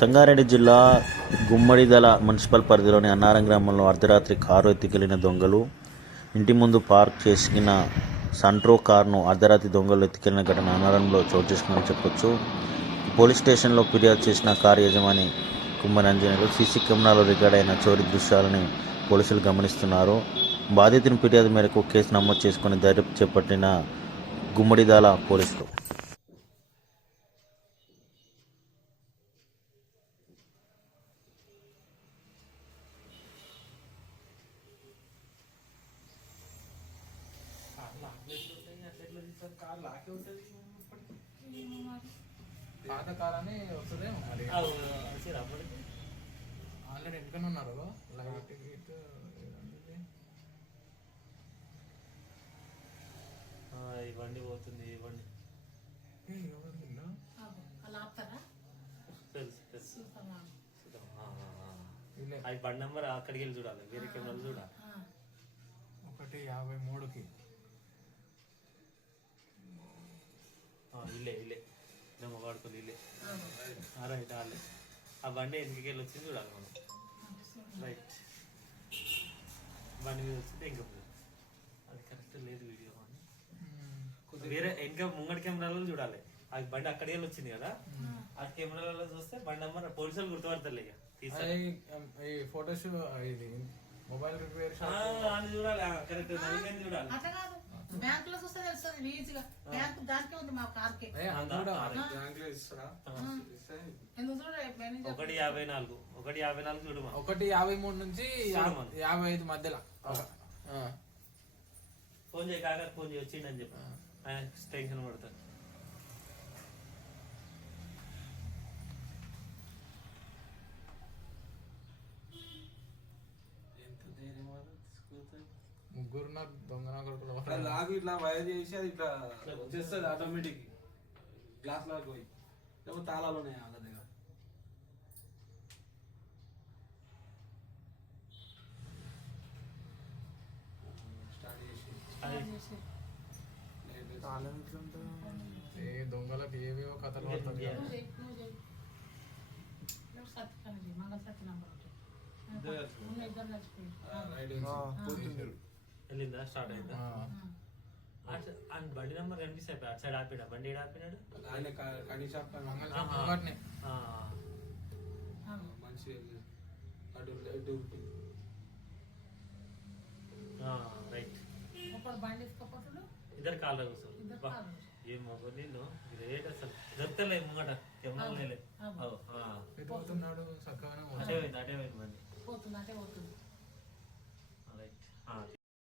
సంగారెడ్డి జిల్లా గుమ్మడిదల మున్సిపల్ పరిధిలోని అన్నారం గ్రామంలో అర్ధరాత్రి కారు ఎత్తుకెళ్ళిన దొంగలు ఇంటి ముందు పార్క్ చేసిన సంట్రో కార్ను అర్ధరాత్రి దొంగలు ఎత్తుకెళ్ళిన ఘటన అన్నారంలో చోటు చేసుకుని చెప్పొచ్చు. పోలీస్ స్టేషన్లో ఫిర్యాదు చేసిన కారు యజమాని కుమ్మరి సీసీ కెమెరాలో రికార్డ్ అయిన చోరీ దృశ్యాలని పోలీసులు గమనిస్తున్నారు. బాధితుని ఫిర్యాదు మేరకు కేసు నమోదు చేసుకుని దర్యాప్తు చేపట్టిన గుమ్మడిదాల పోలీసులు పాత కార్ అని వస్తుందేమో మరి ఆల్రెడీ ఎందుకని ఉన్నారు గీట్ ఏదండి ఇవ్వండి పోతుంది ఇవ్వండి అది బండి నెంబర్ అక్కడికి వెళ్ళి చూడాలి వేరే కెమెరాలు చూడాలి. ఒకటి యాభై మూడుకి ఆ, ఇల్లే ఇల్లే ఇల్లే ఆ, రైట్ వాళ్ళే ఆ బండి ఎందుకు వెళ్ళి వచ్చింది చూడాలి మనం రైట్ బండి మీద వచ్చింది ఇంకా. అది కరెక్ట్ లేదు వీడియో అని. వేరే ఇంకా ముంగడి కెమెరాలో చూడాలి. అది బండి అక్కడికి వెళ్ళి వచ్చింది కదా. ఆ కెమెరాలలో చూస్తే బండి నెంబర్ పోలీసులు గుర్తుపడతారు ఇక. ఈ ఫోటోస్ ఇది మొబైల్ రిపేర్ ఆ, చూడాలి. కరెక్ట్ చూడాలి. కాదు బ్యాంకులో చూస్తే తెలుస్తుంది ఈజీగా బ్యాంకు దానికే ఉంది మా చూడ మేనేజర్ ఒకటి యాభై నాలుగు. ఒకటి యాభై నాలుగు చూడమా ఒకటి యాభై మూడు నుంచి. యాభై ఐదు మధ్యలో. ఫోన్ చేయి కాక ఫోన్ చేయి వచ్చిండని చెప్పి. ఆయన టెన్షన్ పడతాడు. ముగ్గురు నాకు దొంగ లాగు ఇట్లా వైర్ చేసి అది ఇట్లా వచ్చేస్తుంది ఆటోమేటిక్ గ్లాస్ లాగా పోయి. లేకపోతే తాళాలు ఉన్నాయి వాళ్ళ దగ్గర. స్టార్ట్ చేసి. ఏ దొంగలకు ఏవేవో కథలు పడుతుంది చేయి మంగళ సత్య నంబర్ ఒకటి. వెళ్ళిందా? స్టార్ట్ అయిందా? ఆ. అటు- ఆయన బండి నెంబర్ కనిపిస్తే అటు సైడ్ ఆపినా బండి ఏడు ఆపినాడు? ఆయన మంచి అటు ఇటు ఆ, రైట్. ఇద్దరు కాళ్ళు కూర్చోరు. ఏం మొగ నీళ్ళు గ్రేట్ అసలు? దొరకలే ముంగట. కెమెరా చక్కగానే అటే పోయింది అటే పోయింది బండి? పోతుంది అంటే పోతుంది.